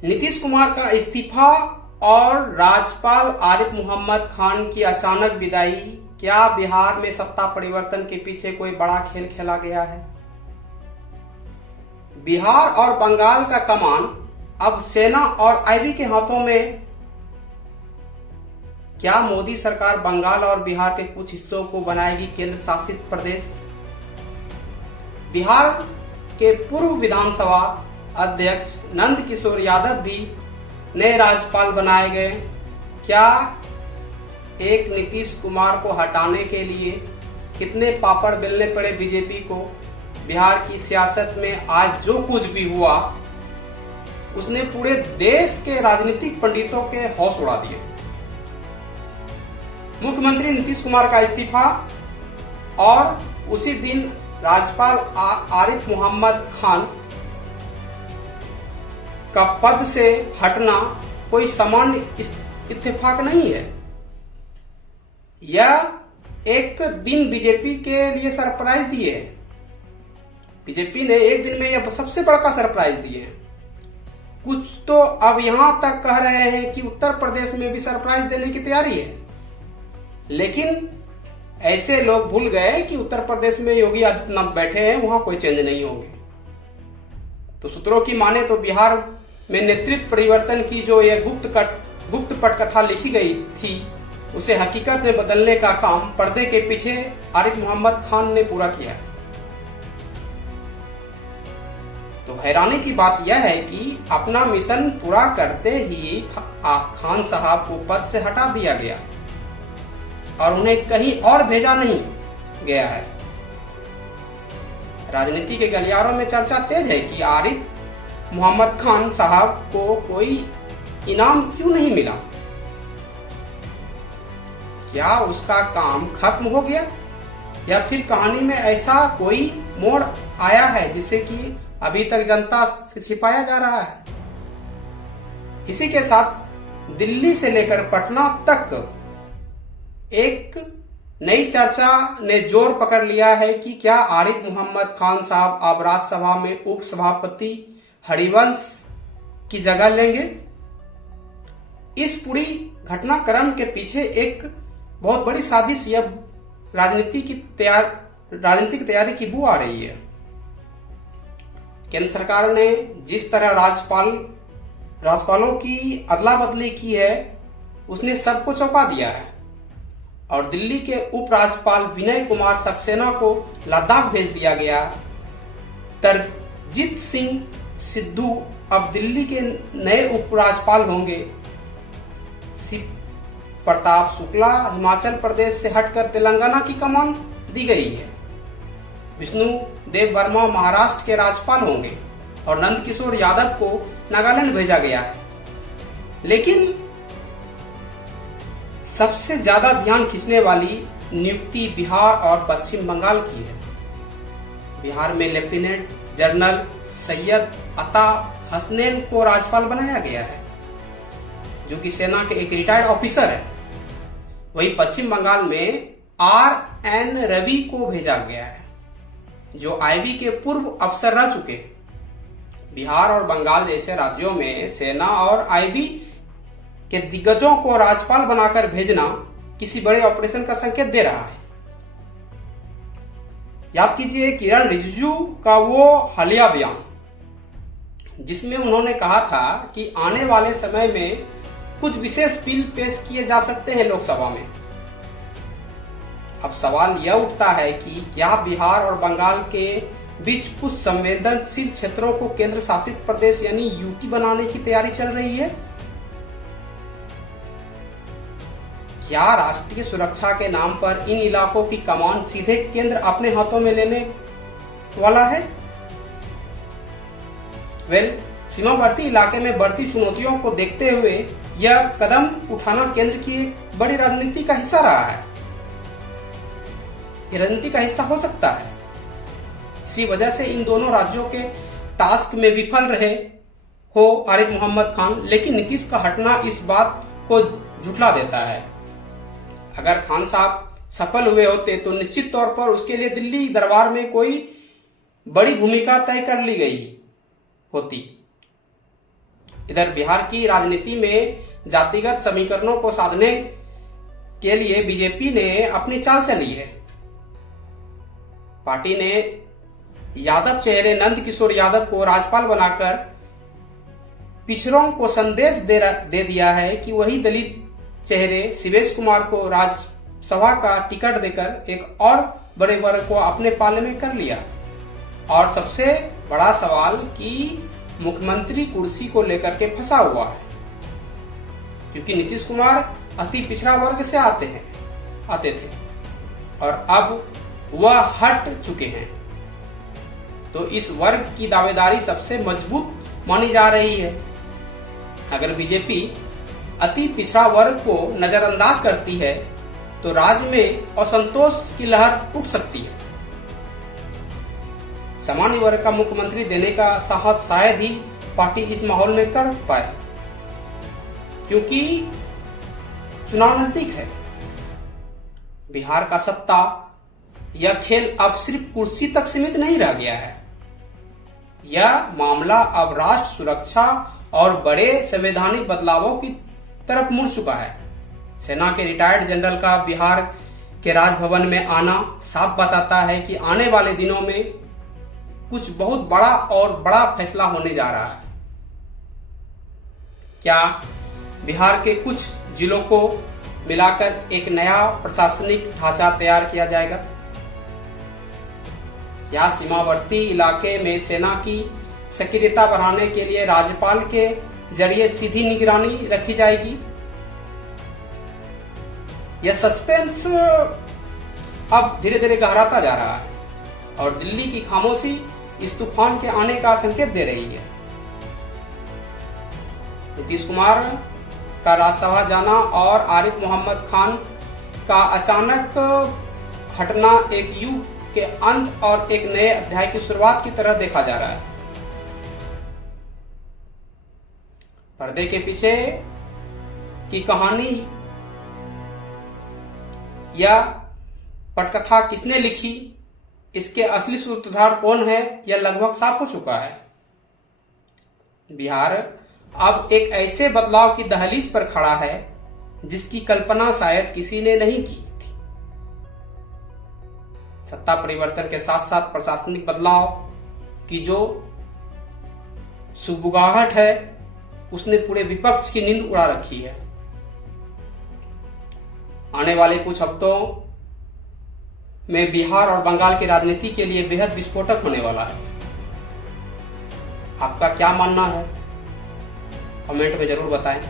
नीतीश कुमार का इस्तीफा और राज्यपाल आरिफ मोहम्मद खान की अचानक विदाई, क्या बिहार में सत्ता परिवर्तन के पीछे कोई बड़ा खेल खेला गया है? बिहार और बंगाल का कमान अब सेना और आईबी के हाथों में। क्या मोदी सरकार बंगाल और बिहार के कुछ हिस्सों को बनाएगी केंद्र शासित प्रदेश? बिहार के पूर्व विधानसभा अध्यक्ष नंद किशोर यादव भी नए राज्यपाल बनाए गए। क्या एक नीतीश कुमार को हटाने के लिए कितने पापड़ बेलने पड़े बीजेपी को? बिहार की सियासत में आज जो कुछ भी हुआ उसने पूरे देश के राजनीतिक पंडितों के होश उड़ा दिए। मुख्यमंत्री नीतीश कुमार का इस्तीफा और उसी दिन राज्यपाल आरिफ मोहम्मद खान का पद से हटना कोई सामान्य इत्तेफाक नहीं है। यह एक दिन बीजेपी के लिए सरप्राइज दिए। बीजेपी ने एक दिन में यह सबसे बड़ा सरप्राइज दिए। कुछ तो अब यहां तक कह रहे हैं कि उत्तर प्रदेश में भी सरप्राइज देने की तैयारी है, लेकिन ऐसे लोग भूल गए कि उत्तर प्रदेश में योगी आदित्यनाथ बैठे हैं, वहां कोई चेंज नहीं होंगे। तो सूत्रों की माने तो बिहार में नेतृत्व परिवर्तन की जो ये गुप्त पटकथा लिखी गई थी, उसे हकीकत में बदलने का काम पर्दे के पीछे आरिफ मोहम्मद खान ने पूरा किया। तो हैरानी की बात यह है कि अपना मिशन पूरा करते ही खान साहब को पद से हटा दिया गया और उन्हें कहीं और भेजा नहीं गया है। राजनीति के गलियारों में चर्चा तेज है कि आरिफ मोहम्मद खान साहब को कोई इनाम क्यों नहीं मिला? क्या उसका काम खत्म हो गया या फिर कहानी में ऐसा कोई मोड़ आया है जिसे कि अभी तक जनता से छिपाया जा रहा है? इसी के साथ दिल्ली से लेकर पटना तक एक नई चर्चा ने जोर पकड़ लिया है कि क्या आरिफ मोहम्मद खान साहब अब राज्यसभा में उप सभापति हरिवंश की जगह लेंगे? इस पूरी घटनाक्रम के पीछे एक बहुत बड़ी साजिश या राजनीतिक तैयारी की बू आ रही है। केंद्र सरकार ने जिस तरह राज्यपालों की अदला बदली की है, उसने सबको चौंका दिया है और दिल्ली के उपराज्यपाल विनय कुमार सक्सेना को लद्दाख भेज दिया गया। तरजीत सिंह सिद्धू अब दिल्ली के नए उपराज्यपाल होंगे। शिव प्रताप शुक्ला हिमाचल प्रदेश से हटकर तेलंगाना की कमान दी गई है। विष्णु देव वर्मा महाराष्ट्र के राज्यपाल होंगे और नंद किशोर यादव को नागालैंड भेजा गया है। लेकिन सबसे ज्यादा ध्यान खींचने वाली नियुक्ति बिहार और पश्चिम बंगाल की है। बिहार में लेफ्टिनेंट जनरल सैयद अता हसनैन को राज्यपाल बनाया गया है, जो कि सेना के एक रिटायर्ड ऑफिसर है। वहीं पश्चिम बंगाल में RN रवि को भेजा गया है, जो आईबी के पूर्व अफसर रह चुके हैं। बिहार और बंगाल जैसे राज्यों में सेना और आईबी के दिग्गजों को राज्यपाल बनाकर भेजना किसी बड़े ऑपरेशन का संकेत दे रहा है। याद कीजिए किरण रिजिजू का वो हालिया बयान, जिसमें उन्होंने कहा था कि आने वाले समय में कुछ विशेष बिल पेश किए जा सकते हैं लोकसभा में। अब सवाल यह उठता है कि क्या बिहार और बंगाल के बीच कुछ संवेदनशील क्षेत्रों को केंद्र शासित प्रदेश यानी यूटी बनाने की तैयारी चल रही है? क्या राष्ट्रीय सुरक्षा के नाम पर इन इलाकों की कमान सीधे केंद्र अपने हाथों में लेने वाला है? सीमावर्ती इलाके में बढ़ती चुनौतियों को देखते हुए यह कदम उठाना केंद्र की एक बड़ी राजनीति का हिस्सा रहा है। यह राजनीति का हिस्सा हो सकता है। इसी वजह से इन दोनों राज्यों के टास्क में विफल रहे हो आरिफ मोहम्मद खान, लेकिन नीतीश का हटना इस बात को झुठला देता है। अगर खान साहब सफल हुए होते तो निश्चित तौर पर उसके लिए दिल्ली दरबार में कोई बड़ी भूमिका तय कर ली गई होती। इधर बिहार की राजनीति में जातिगत समीकरणों को साधने के लिए बीजेपी ने अपनी चाल चली है। पार्टी ने यादव चेहरे नंद किशोर यादव को राज्यपाल बनाकर पिछड़ों को संदेश दे दिया है कि वही दलित चेहरे शिवेश कुमार को राज्यसभा का टिकट देकर एक और बड़े वर्ग को अपने पाले में कर लिया। और सबसे बड़ा सवाल कि मुख्यमंत्री कुर्सी को लेकर के फंसा हुआ है, क्योंकि नीतीश कुमार अति पिछड़ा वर्ग से आते थे और अब वह हट चुके हैं। तो इस वर्ग की दावेदारी सबसे मजबूत मानी जा रही है। अगर बीजेपी अति पिछड़ा वर्ग को नजरअंदाज करती है तो राज्य में असंतोष की लहर उठ सकती है। सामान्य वर्ग का मुख्यमंत्री देने का साहस शायद ही पार्टी इस माहौल में कर पाए, क्योंकि चुनाव नजदीक है। बिहार का सत्ता यह खेल अब सिर्फ कुर्सी तक सीमित नहीं रह गया है। यह मामला अब राष्ट्र सुरक्षा और बड़े संवैधानिक बदलावों की तरफ मुड़ चुका है। सेना के रिटायर्ड जनरल का बिहार के राजभवन में आना साफ बताता है कि आने वाले दिनों में कुछ बहुत बड़ा फैसला होने जा रहा है। क्या बिहार के कुछ जिलों को मिलाकर एक नया प्रशासनिक ढांचा तैयार किया जाएगा? क्या सीमावर्ती इलाके में सेना की सक्रियता बढ़ाने के लिए राज्यपाल के जरिए सीधी निगरानी रखी जाएगी? यह सस्पेंस अब धीरे धीरे गहराता जा रहा है और दिल्ली की खामोशी इस तूफान के आने का संकेत दे रही है। नीतीश कुमार का राज्यसभा जाना और आरिफ मोहम्मद खान का अचानक हटना एक युग के अंत और एक नए अध्याय की शुरुआत की तरह देखा जा रहा है। पर्दे के पीछे की कहानी या पटकथा किसने लिखी, इसके असली सूत्रधार कौन है, यह लगभग साफ हो चुका है। बिहार अब एक ऐसे बदलाव की दहलीज पर खड़ा है जिसकी कल्पना शायद किसी ने नहीं की थी। सत्ता परिवर्तन के साथ साथ प्रशासनिक बदलाव की जो सुबुगाहट है उसने पूरे विपक्ष की नींद उड़ा रखी है। आने वाले कुछ हफ्तों में बिहार और बंगाल की राजनीति के लिए बेहद विस्फोटक होने वाला है। आपका क्या मानना है? कमेंट में जरूर बताएं।